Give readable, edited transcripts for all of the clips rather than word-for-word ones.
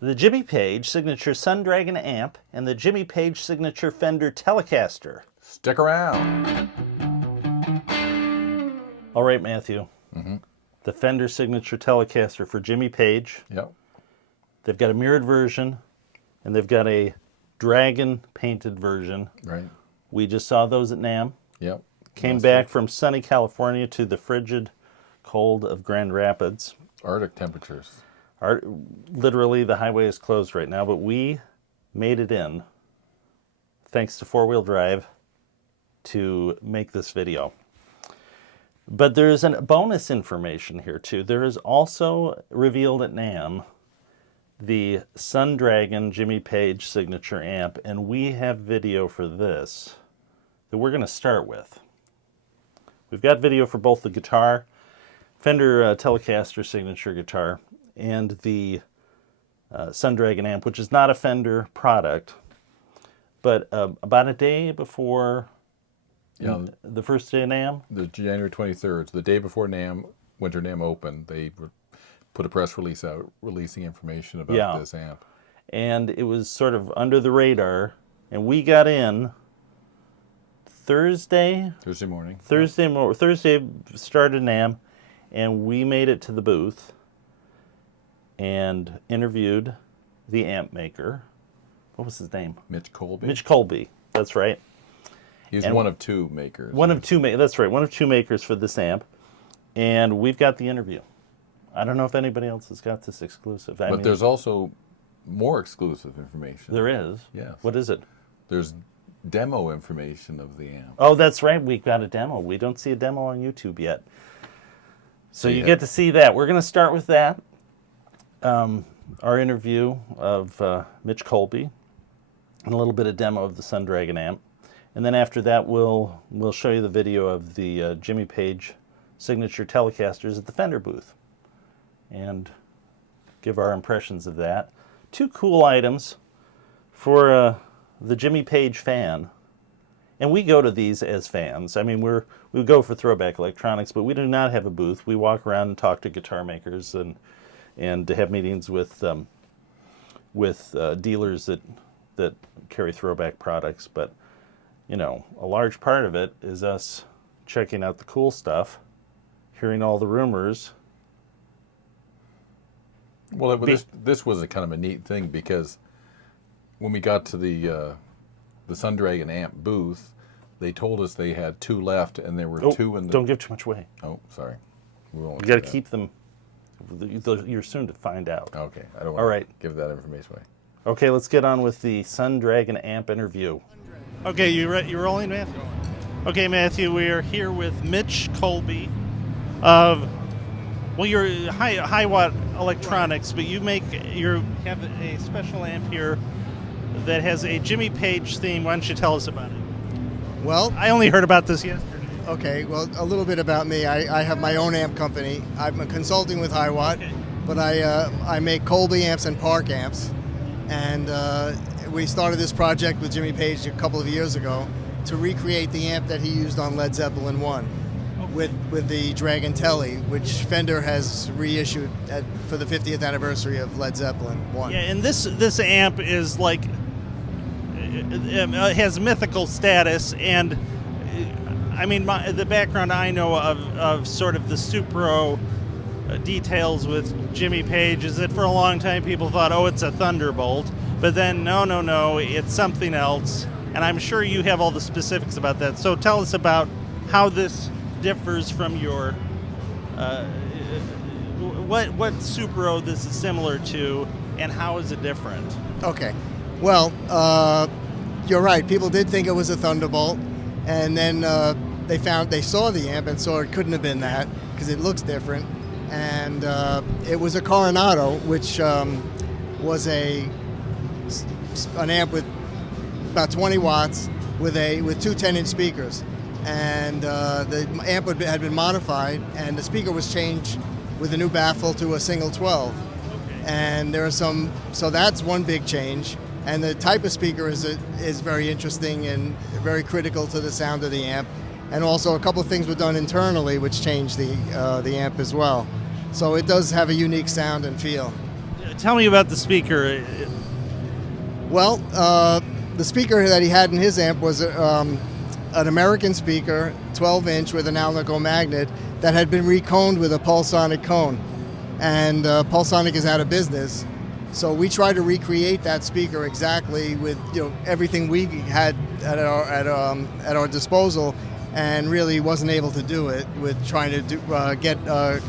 the Jimmy Page signature Sundragon amp, and the Jimmy Page signature Fender Telecaster. Stick around. All right, Matthew. The Fender signature Telecaster for Jimmy Page. Yep. They've got a mirrored version, and they've got a dragon painted version. Right. We just saw those at NAMM. Yep. Came back from sunny California to the frigid cold of Grand Rapids. Arctic temperatures. Literally, the highway is closed right now, but we made it in, thanks to four-wheel drive, to make this video. But there's a bonus information here, too. There is also revealed at NAMM the Sundragon Jimmy Page signature amp, and we have video for this that we're going to start with. We've got video for both the guitar, Fender Telecaster signature guitar, and the Sundragon amp, which is not a Fender product. But about a day before the first day of NAMM? The January 23rd, so the day before Winter NAMM opened, they put a press release out releasing information about this amp. And it was sort of under the radar, and we got in Thursday morning. Thursday started NAMM, and we made it to the booth and interviewed the amp maker. What was his name? Mitch Colby. Mitch Colby, that's right. He's one of two makers. That's right, one of two makers for this amp. And we've got the interview. I don't know if anybody else has got this exclusive. But there's also more exclusive information. There is? Yes. What is it? There's demo information of the amp. Oh, that's right. We've got a demo. We don't see a demo on YouTube yet. So you get to see that. We're going to start with that. Our interview of Mitch Colby and a little bit of demo of the Sundragon amp. And then after that, we'll show you the video of the Jimmy Page signature Telecasters at the Fender booth and give our impressions of that. Two cool items for the Jimmy Page fan. And we go to these as fans. I mean, we go for ThroBak electronics, but we do not have a booth. We walk around and talk to guitar makers and have meetings with dealers that carry ThroBak products. But you know, a large part of it is us checking out the cool stuff, hearing all the rumors. Well, this was a kind of a neat thing because when we got to the Sundragon amp booth, they told us they had two left, and there were two in the... Don't give too much away. Oh, sorry. You got to keep them. You're soon to find out. Okay, I don't want to give that information away. Okay, let's get on with the Sundragon amp interview. Okay, you rolling, Matthew? Okay, Matthew, we are here with Mitch Colby of, well, you're high watt electronics, but you have a special amp here that has a Jimmy Page theme. Why don't you tell us about it? Well, I only heard about this yesterday. Okay, well, a little bit about me. I have my own amp company. I'm consulting with High Watt, but I make Colby amps and Park amps, and we started this project with Jimmy Page a couple of years ago to recreate the amp that he used on Led Zeppelin I with the Dragon Telly, which Fender has reissued for the 50th anniversary of Led Zeppelin I. Yeah, and this amp is like, it has mythical status, and I mean, the background I know of sort of the Supro details with Jimmy Page is that for a long time people thought, oh, it's a Thunderbolt. But then, no, it's something else. And I'm sure you have all the specifics about that. So tell us about how this differs from your, what Supro this is similar to, and how is it different? Okay. Well, you're right. People did think it was a Thunderbolt. And then they saw the amp and saw it couldn't have been that because it looks different. And it was a Coronado, which was an amp with about 20 watts with two 10-inch speakers, and the amp had been modified, and the speaker was changed with a new baffle to a single 12. Okay. And there are so that's one big change. And the type of speaker is very interesting and very critical to the sound of the amp. And also a couple of things were done internally which changed the amp as well. So it does have a unique sound and feel. tell me about the speaker. Well, the speaker that he had in his amp was an American speaker, 12-inch with an Alnico magnet that had been reconed with a Pulsonic cone. And Pulsonic is out of business. So we tried to recreate that speaker exactly with everything we had at our disposal, and really wasn't able to do it with trying to get a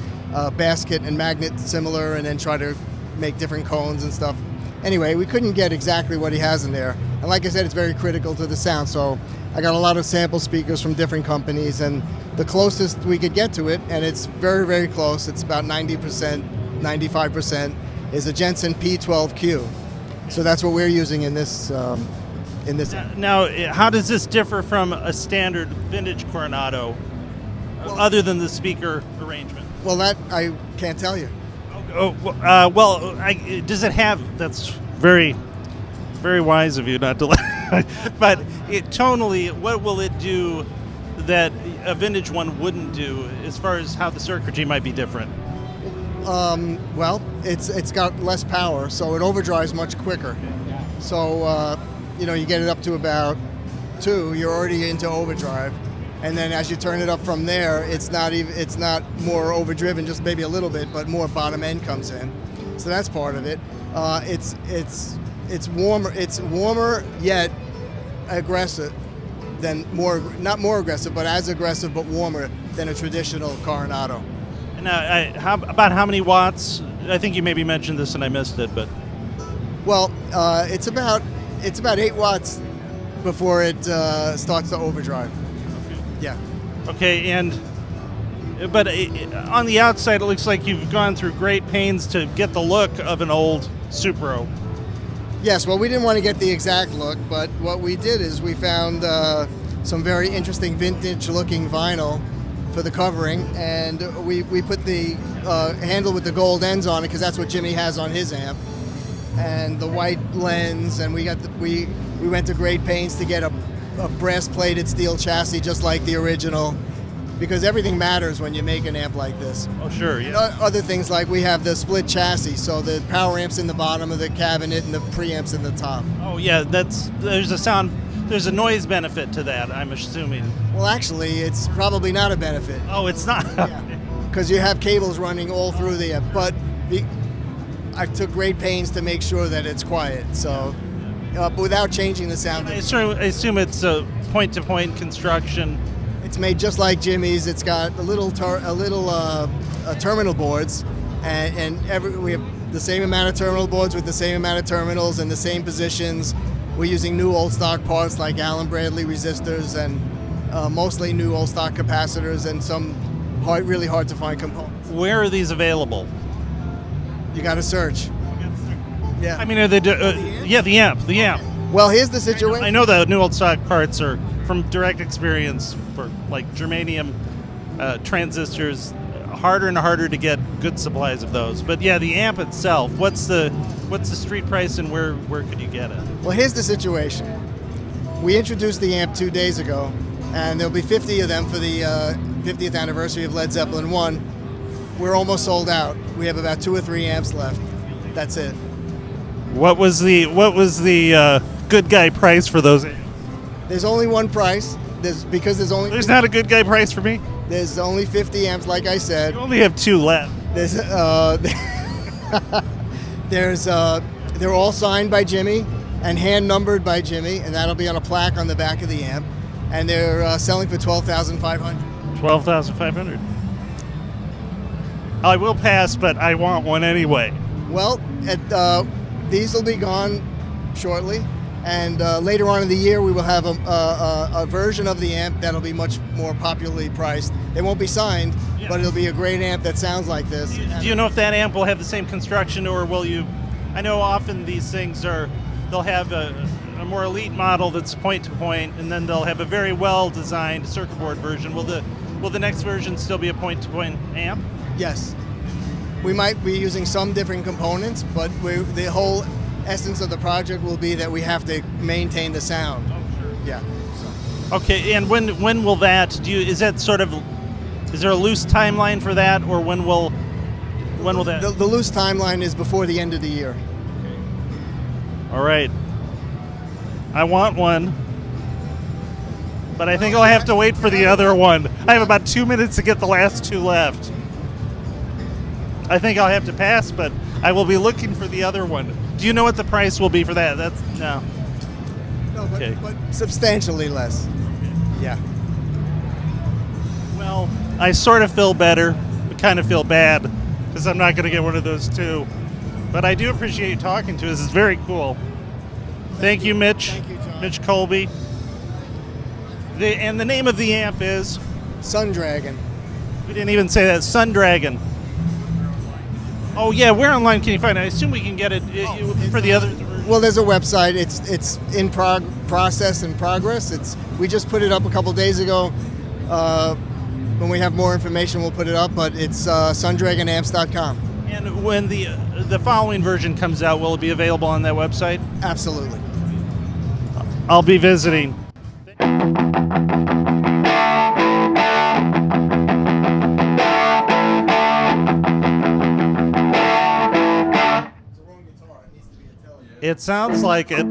basket and magnet similar and then try to make different cones and stuff. Anyway, we couldn't get exactly what he has in there. And like I said, it's very critical to the sound. So I got a lot of sample speakers from different companies, and the closest we could get to it, and it's very, very close, it's about 90%, 95%, is a Jensen P12Q. So that's what we're using in this. Now, how does this differ from a standard vintage Coronado, other than the speaker arrangement? Well, that I can't tell you. Does it have? That's very, very wise of you not to. But tonally, what will it do that a vintage one wouldn't do, as far as how the circuitry might be different? Well, it's got less power, so it overdrives much quicker. So you get it up to about 2, you're already into overdrive, and then as you turn it up from there, it's not more overdriven, just maybe a little bit, but more bottom end comes in. So that's part of it. It's warmer yet aggressive than not more aggressive, but as aggressive but warmer than a traditional Coronado. Now, how many watts? I think you maybe mentioned this and I missed it, but well, it's about 8 watts before it starts to overdrive. Yeah. Okay, but on the outside, it looks like you've gone through great pains to get the look of an old Supro. Yes, well, we didn't want to get the exact look, but what we did is we found some very interesting vintage-looking vinyl for the covering, and we put the handle with the gold ends on it because that's what Jimmy has on his amp, and the white lens, and we went to great pains to get a brass-plated steel chassis just like the original, because everything matters when you make an amp like this. Oh, sure, yeah. And other things like we have the split chassis, so the power amp's in the bottom of the cabinet and the preamp's in the top. Oh, yeah, there's a noise benefit to that, I'm assuming. Well, actually, it's probably not a benefit. Oh, it's not? Because you have cables running all through the amp, but I took great pains to make sure that it's quiet, so but without changing the sound. I assume it's a point-to-point construction. It's made just like Jimmy's. It's got a little terminal boards, and we have the same amount of terminal boards with the same amount of terminals and the same positions. We're using new old stock parts like Allen Bradley resistors and mostly new old stock capacitors and some really hard to find components. Where are these available? You got to search. Yeah. I mean, are they? The amp. Well, here's the situation. I know the new old stock parts are from direct experience for like germanium transistors. Harder and harder to get good supplies of those. But yeah, the amp itself. What's the street price and where could you get it? Well, here's the situation. We introduced the amp 2 days ago, and there'll be 50 of them for the 50th anniversary of Led Zeppelin I. We're almost sold out. We have about 2 or 3 amps left. That's it. What was the good guy price for those amps? There's only one price. There's not a good guy price for me. There's only 50 amps, like I said. You only have 2 left. They're all signed by Jimmy and hand numbered by Jimmy, and that'll be on a plaque on the back of the amp. And they're selling for $12,500. $12,500. I will pass, but I want one anyway. Well, these will be gone shortly. And later on in the year, we will have a version of the amp that'll be much more popularly priced. It won't be signed, but it'll be a great amp that sounds like this. Do you know if that amp will have the same construction, or will you? I know often these things they'll have a more elite model that's point to point, and then they'll have a very well designed circuit board version. Will the next version still be a point to point amp? Yes. We might be using some different components, but the whole essence of the project will be that we have to maintain the sound. Oh, sure. Yeah. So. Okay, and when will that? Is there a loose timeline for that, or when will When will that? The loose timeline is before the end of the year. All right. I want one, but I think I'll have to wait for the other one. I have about 2 minutes to get the last two left. I think I'll have to pass, but I will be looking for the other one. Do you know what the price will be for that? That's no. No, but, Okay. but substantially less. Yeah. Well, I sort of feel better, but kind of feel bad because I'm not going to get one of those too. But I do appreciate you talking to us. It's very cool. Thank you, Mitch. Thank you, Jon. Mitch Colby. And the name of the amp is? Sundragon. We didn't even say that. Sundragon. Oh yeah, where online can you find it? I assume we can get it for the other. Well, there's a website. It's in process and progress. We just put it up a couple days ago. When we have more information, we'll put it up. But it's sundragonamps.com. And when the following version comes out, will it be available on that website? Absolutely. I'll be visiting. It sounds like it.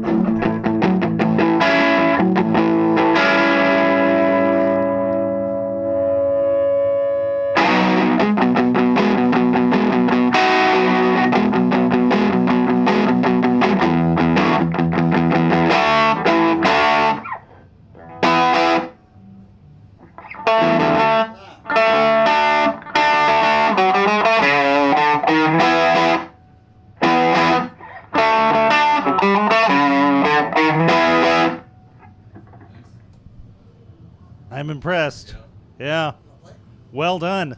I'm impressed. Yeah. Well done.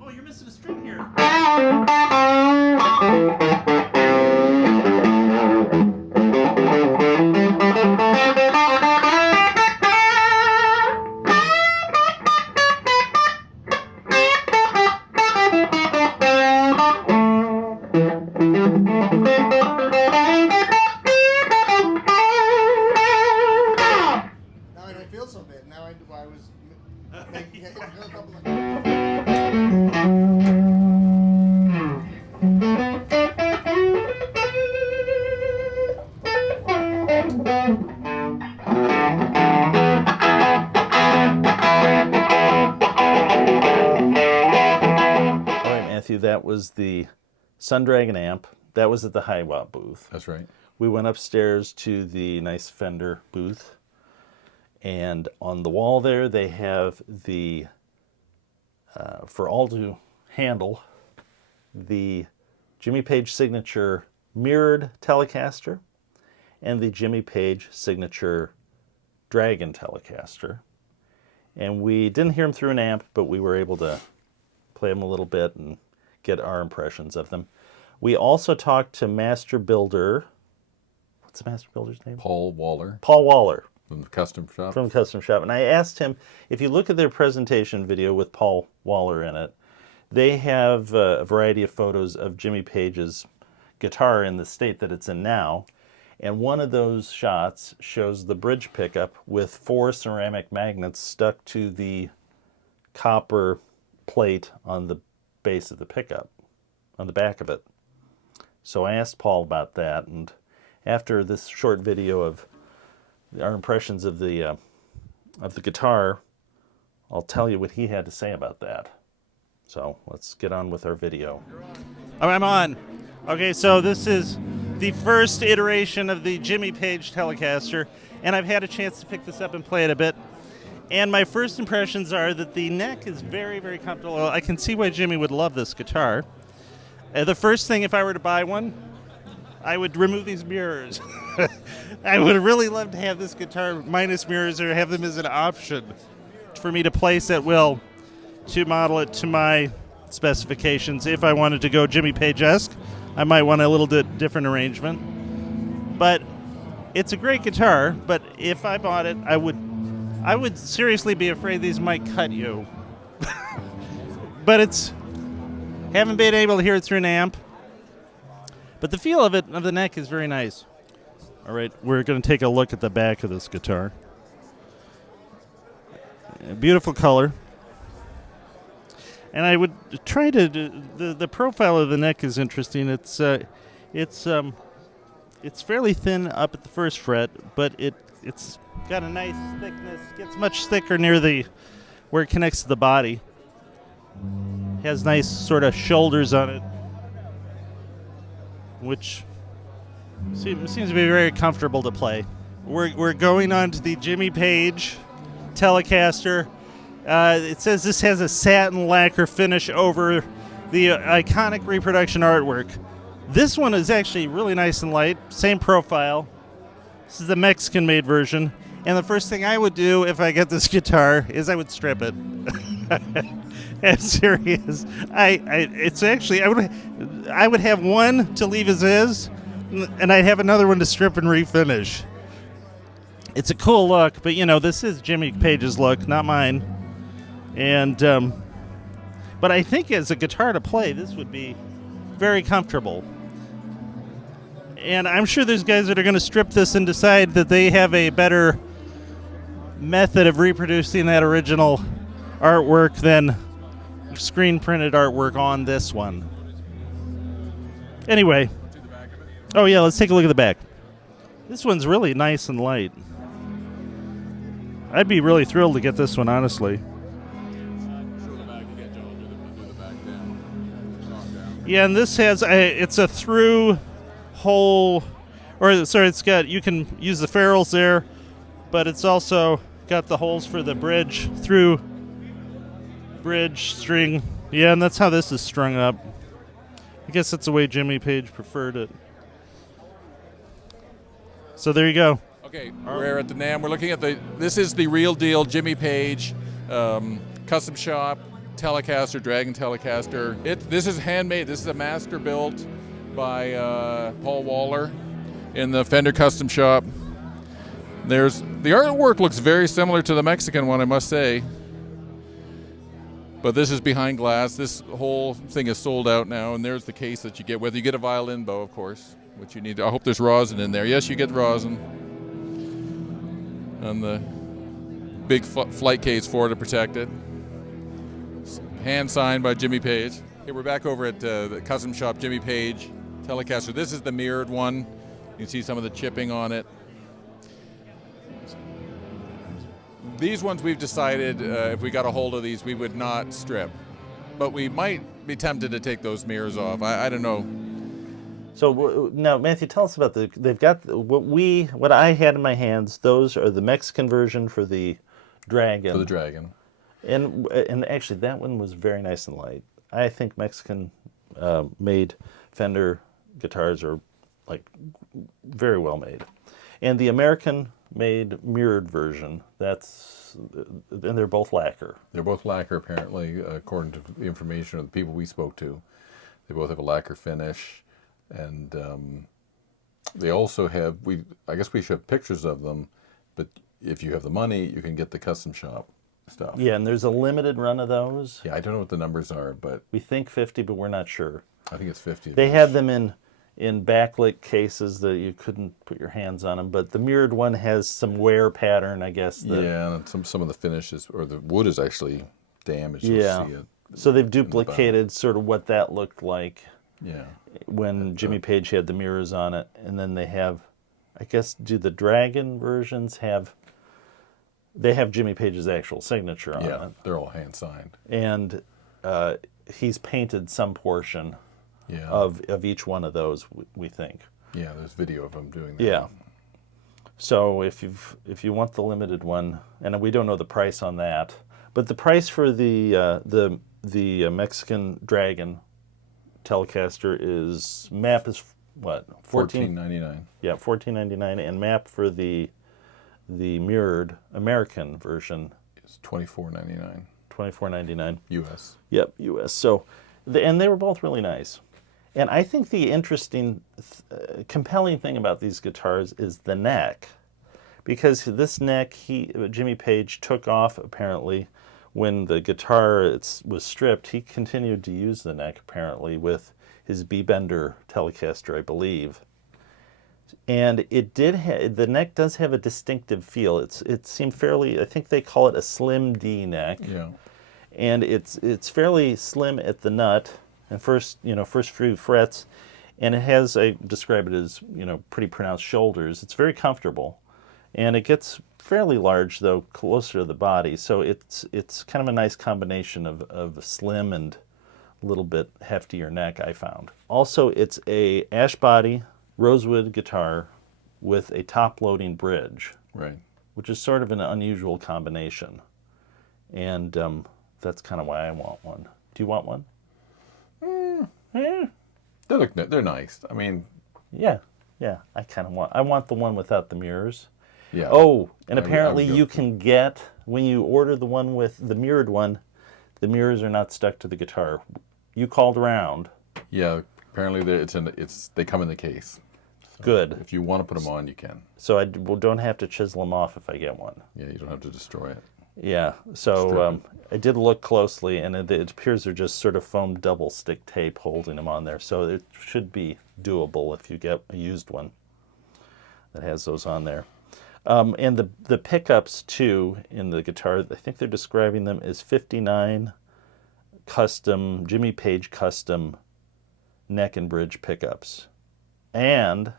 Oh, you're missing a string here. Now I don't feel so bad. Now I was making a couple of. All right, Matthew, that was the Sundragon amp. That was at the High Watt booth. That's right. We went upstairs to the nice Fender booth, and on the wall there they have the, for all to handle, the Jimmy Page signature mirrored Telecaster and the Jimmy Page signature Dragon Telecaster. And we didn't hear them through an amp, but we were able to play them a little bit and get our impressions of them. We also talked to master builder. What's the master builder's name? Paul Waller Paul Waller from the Custom Shop. from Custom Shop. And I asked him, if you look at their presentation video with Paul Waller in it, they have a variety of photos of Jimmy Page's guitar in the state that it's in now. And one of those shots shows the bridge pickup with 4 ceramic magnets stuck to the copper plate on the base of the pickup, on the back of it. So I asked Paul about that, and after this short video of our impressions of the guitar, I'll tell you what he had to say about that. So let's get on with our video. Oh, I'm on. Okay, so this is the first iteration of the Jimmy Page Telecaster, and I've had a chance to pick this up and play it a bit. And my first impressions are that the neck is very, very comfortable. I can see why Jimmy would love this guitar. The first thing, if I were to buy one, I would remove these mirrors. I would really love to have this guitar minus mirrors or have them as an option for me to place at will to model it to my specifications. If I wanted to go Jimmy Page-esque, I might want a little bit different arrangement. But it's a great guitar, but if I bought it, I would seriously be afraid these might cut you. But haven't been able to hear it through an amp. But the feel of the neck is very nice. All right, we're going to take a look at the back of this guitar. Beautiful color. And I would try to the profile of the neck is interesting. It's fairly thin up at the first fret, but it's got a nice thickness. Gets much thicker near the where it connects to the body. Has nice sort of shoulders on it, which seems to be very comfortable to play. We're going on to the Jimmy Page Telecaster. It says this has a satin lacquer finish over the iconic reproduction artwork. This one is actually really nice and light, same profile. This is the Mexican-made version. And the first thing I would do if I get this guitar is I would strip it. I'm serious. I would have one to leave as is, and I'd have another one to strip and refinish. It's a cool look, but this is Jimmy Page's look, not mine. And but I think as a guitar to play, this would be very comfortable. And I'm sure there's guys that are going to strip this and decide that they have a better method of reproducing that original artwork than screen printed artwork on this one. Anyway. Oh yeah, let's take a look at the back. This one's really nice and light. I'd be really thrilled to get this one, honestly. Yeah, and this has it's a through hole, you can use the ferrules there, but it's also got the holes for the bridge through bridge string. Yeah, and that's how this is strung up. I guess that's the way Jimmy Page preferred it. So there you go. Okay, we're at the NAMM. We're looking at this is the real deal Jimmy Page custom shop Telecaster, Dragon Telecaster. This is handmade. This is a master built by Paul Waller in the Fender custom shop. The artwork looks very similar to the Mexican one, I must say. But this is behind glass. This whole thing is sold out now, and there's the case that you get, whether you get a violin bow, of course, which you need. I hope there's rosin in there. Yes, you get rosin. And the big flight case for it to protect it. Hand signed by Jimmy Page. Okay, we're back over at the custom shop Jimmy Page Telecaster. This is the mirrored one. You can see some of the chipping on it. These ones we've decided if we got a hold of these we would not strip, but we might be tempted to take those mirrors off. I don't know. So now, Matthew, tell us about they've got what I had in my hands. Those are the Mexican version for the Dragon. For the Dragon. And actually, that one was very nice and light. I think Mexican made Fender guitars are very well made. And the American made mirrored version. And they're both lacquer. They're both lacquer, apparently, according to the information of the people we spoke to. They both have a lacquer finish, and they also have. I guess we should have pictures of them, but if you have the money, you can get the custom shop stuff. Yeah, and there's a limited run of those. Yeah, I don't know what the numbers are, but we think 50, but we're not sure. I think it's 50. They had them in backlit cases that you couldn't put your hands on them, but the mirrored one has some wear pattern, I guess. Yeah, and some of the finishes, or the wood is actually damaged. Yeah, you'll see it so they've duplicated sort of what that looked like. Yeah, when Jimmy Page had the mirrors on it, and then they have, I guess, do the Dragon versions have? They have Jimmy Page's actual signature on it. Yeah, they're all hand signed, and he's painted some portion. Yeah. Of each one of those, we think. Yeah, there's video of them doing that. Yeah. So if you want the limited one, and we don't know the price on that, but the price for the Mexican Dragon Telecaster is MAP is what? $14.99. Yeah, $14.99, and MAP for the mirrored American version is $24.99. $24.99 U.S. Yep, U.S. So, and they were both really nice. And I think the interesting, compelling thing about these guitars is the neck. Because this neck, Jimmy Page took off, apparently, when the guitar was stripped. He continued to use the neck, apparently, with his B-Bender Telecaster, I believe. And it did the neck does have a distinctive feel. It seemed fairly, I think they call it a slim D neck. Yeah. And it's fairly slim at the nut and first few frets, and it has, I describe it as, pretty pronounced shoulders. It's very comfortable, and it gets fairly large though closer to the body. So it's kind of a nice combination of slim and a little bit heftier neck, I found. Also, it's a ash body rosewood guitar with a top-loading bridge, Right. which is sort of an unusual combination, and that's kind of why I want one. Do you want one? They're nice. I mean, Yeah. I want the one without the mirrors. yeah. Oh, and I would apparently go you for- can get, when you order the one with the mirrored one, the mirrors are not stuck to the guitar. You called around. Yeah. Apparently, they come in the case. Good. If you want to put them on, you can. So I don't have to chisel them off if I get one. Yeah, you don't have to destroy it. Yeah. So I did look closely, and it appears they're just sort of foam double stick tape holding them on there. So it should be doable if you get a used one that has those on there. And the pickups too in the guitar, I think they're describing them as 59 custom Jimmy Page custom neck and bridge pickups. And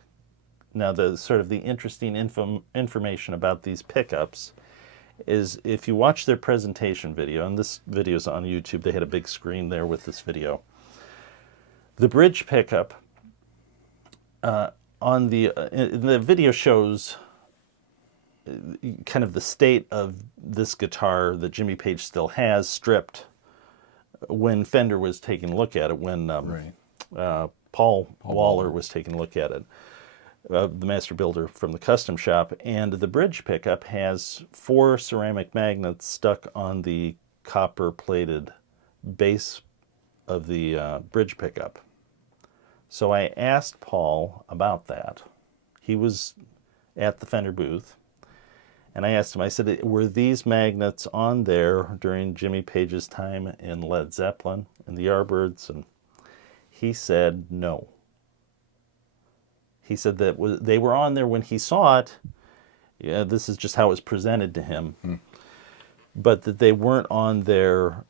now the sort of the interesting information about these pickups is if you watch their presentation video, and this video is on YouTube, they had a big screen there with this video. The bridge pickup on the video shows kind of the state of this guitar that Jimmy Page still has, stripped when Fender was taking a look at it, when Right. Paul Waller was taking a look at it, the master builder from the custom shop. And the bridge pickup has 4 ceramic magnets stuck on the copper plated base of the bridge pickup. So I asked Paul about that. He was at the Fender booth, and I asked him, I said, were these magnets on there during Jimmy Page's time in Led Zeppelin and the Yardbirds? And he said no. He said that they were on there when he saw it. Yeah, this is just how it was presented to him. But that they weren't on there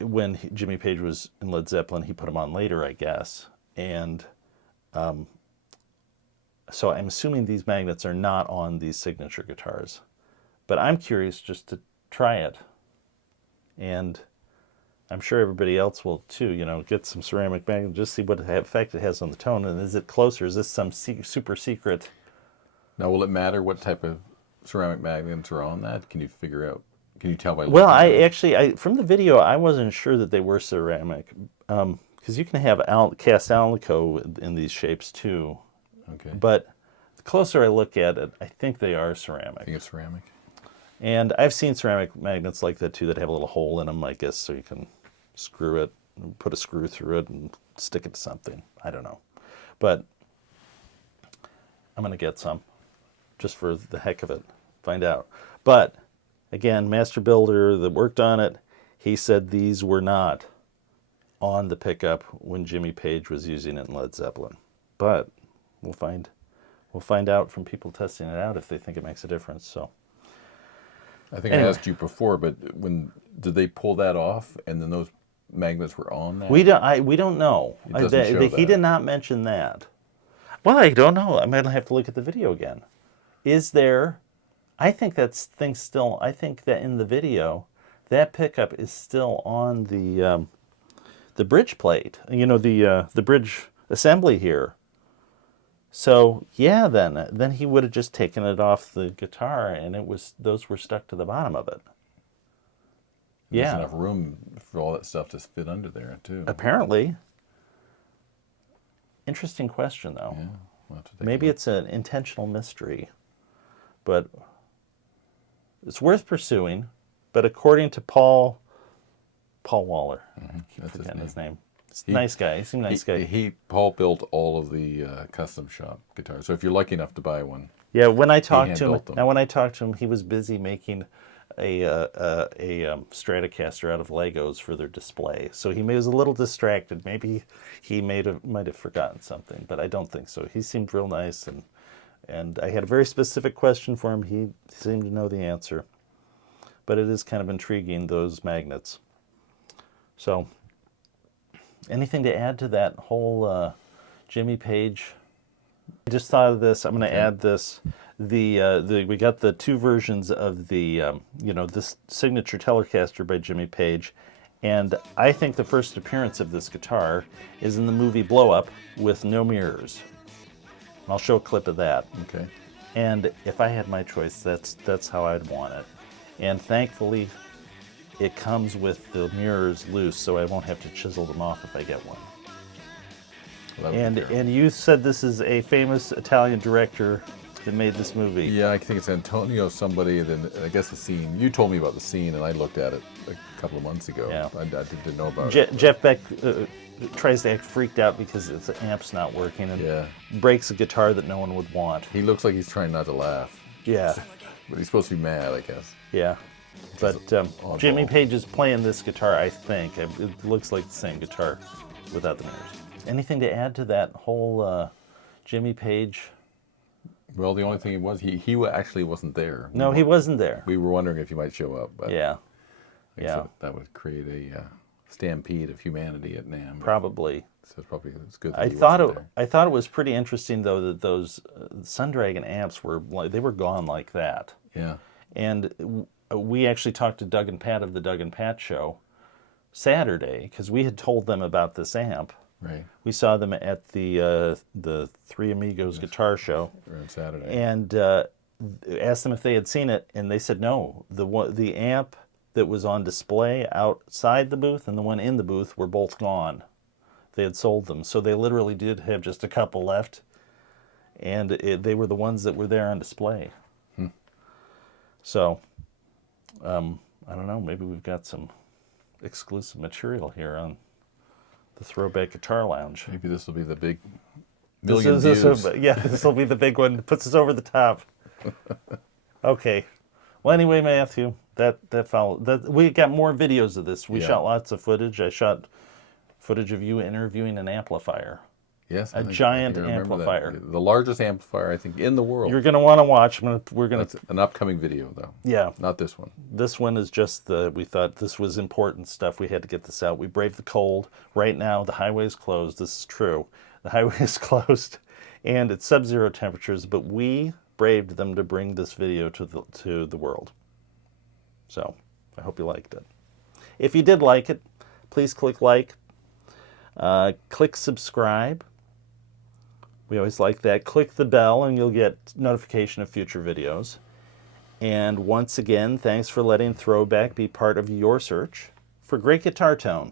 when Jimmy Page was in Led Zeppelin. He put them on later, I guess. And so I'm assuming these magnets are not on these signature guitars. But I'm curious just to try it. And I'm sure everybody else will too, get some ceramic magnet, just see what effect it has on the tone. And is it closer? Is this some super secret? Now, will it matter what type of ceramic magnets are on that? Can you figure out? Can you tell by Well, looking at it? I from the video, I wasn't sure that they were ceramic. Because you can have cast alnico in these shapes too. Okay. But the closer I look at it, I think they are ceramic. I think it's ceramic. And I've seen ceramic magnets like that too that have a little hole in them, I guess, so you can screw it, put a screw through it and stick it to something. I don't know. But I'm going to get some just for the heck of it, find out. But again, master builder that worked on it, he said these were not on the pickup when Jimmy Page was using it in Led Zeppelin. But we'll find out from people testing it out if they think it makes a difference. So I think Anyway. I asked you before, but did they pull that off and then those magnets were on that? we don't know. It doesn't show He that. did not mention that. Well, I don't know. I'm going to have to look at the video again. Is there? I think I think that in the video, that pickup is still on the bridge plate. The bridge assembly here. So yeah, then he would have just taken it off the guitar, and those were stuck to the bottom of it. There's Yeah, enough room for all that stuff to fit under there too. apparently. Interesting question, though. Yeah, we'll have to take a Maybe look. it's an intentional mystery, but it's worth pursuing. But according to Paul Waller, I keep That's his forgetting his name. He- Nice guy. He seemed nice guy. Paul built all of the custom shop guitars. So if you're lucky enough to buy one, Yeah. When I talked to him, hand-built them. he was busy making Stratocaster out of Legos for their display. So he was a little distracted. Maybe he might have forgotten something, but I don't think so. He seemed real nice, and I had a very specific question for him. He seemed to know the answer. But it is kind of intriguing, those magnets. So, anything to add to that whole Jimmy Page? I just thought of this. I'm going to add this. We got the two versions of the this signature Telecaster by Jimmy Page, and I think the first appearance of this guitar is in the movie Blow Up with no mirrors. I'll show a clip of that. Okay. And if I had my choice, that's how I'd want it. And thankfully, it comes with the mirrors loose, so I won't have to chisel them off if I get one. Well, and you said this is a famous Italian director that made this movie. Yeah, I think it's Antonio somebody. Then I guess the scene. You told me about the scene, and I looked at it a couple of months ago. Yeah. I didn't know about it. Jeff Beck tries to act freaked out because the amp's not working and breaks a guitar that no one would want. He looks like he's trying not to laugh. Yeah. But he's supposed to be mad, I guess. Yeah. But Jimmy Page is playing this guitar, I think. It looks like the same guitar without the mirrors. Anything to add to that whole Jimmy Page? Well, the only thing he actually wasn't there. No, he wasn't there. We were wondering if he might show up. But yeah. That would create a stampede of humanity at NAMM. Probably. So it's good. That I thought it was pretty interesting though that those Sundragon amps were gone like that. Yeah. And we actually talked to Doug and Pat of the Doug and Pat show Saturday because we had told them about this amp. Right. We saw them at the Three Amigos guitar show on Saturday, and asked them if they had seen it, and they said no. The amp that was on display outside the booth and the one in the booth were both gone. They had sold them, so they literally did have just a couple left, and they were the ones that were there on display. So, I don't know. Maybe we've got some exclusive material here on the ThroBak Guitar Lounge. Maybe this will be the big million views. This will be the big one. Puts us over the top. Okay. Well, anyway, Matthew, we got more videos of this. We shot lots of footage. I shot footage of you interviewing an amplifier. Yes, a giant amplifier. The largest amplifier, I think, in the world. You're going to want to watch. That's an upcoming video, though. Yeah. Not this one. This one is just we thought this was important stuff. We had to get this out. We braved the cold. Right now, the highway is closed. This is true. The highway is closed, and it's sub-zero temperatures, but we braved them to bring this video to the world. So, I hope you liked it. If you did like it, please click like. Click subscribe. We always like that. Click the bell and you'll get notification of future videos. And once again, thanks for letting ThroBak be part of your search for great guitar tone.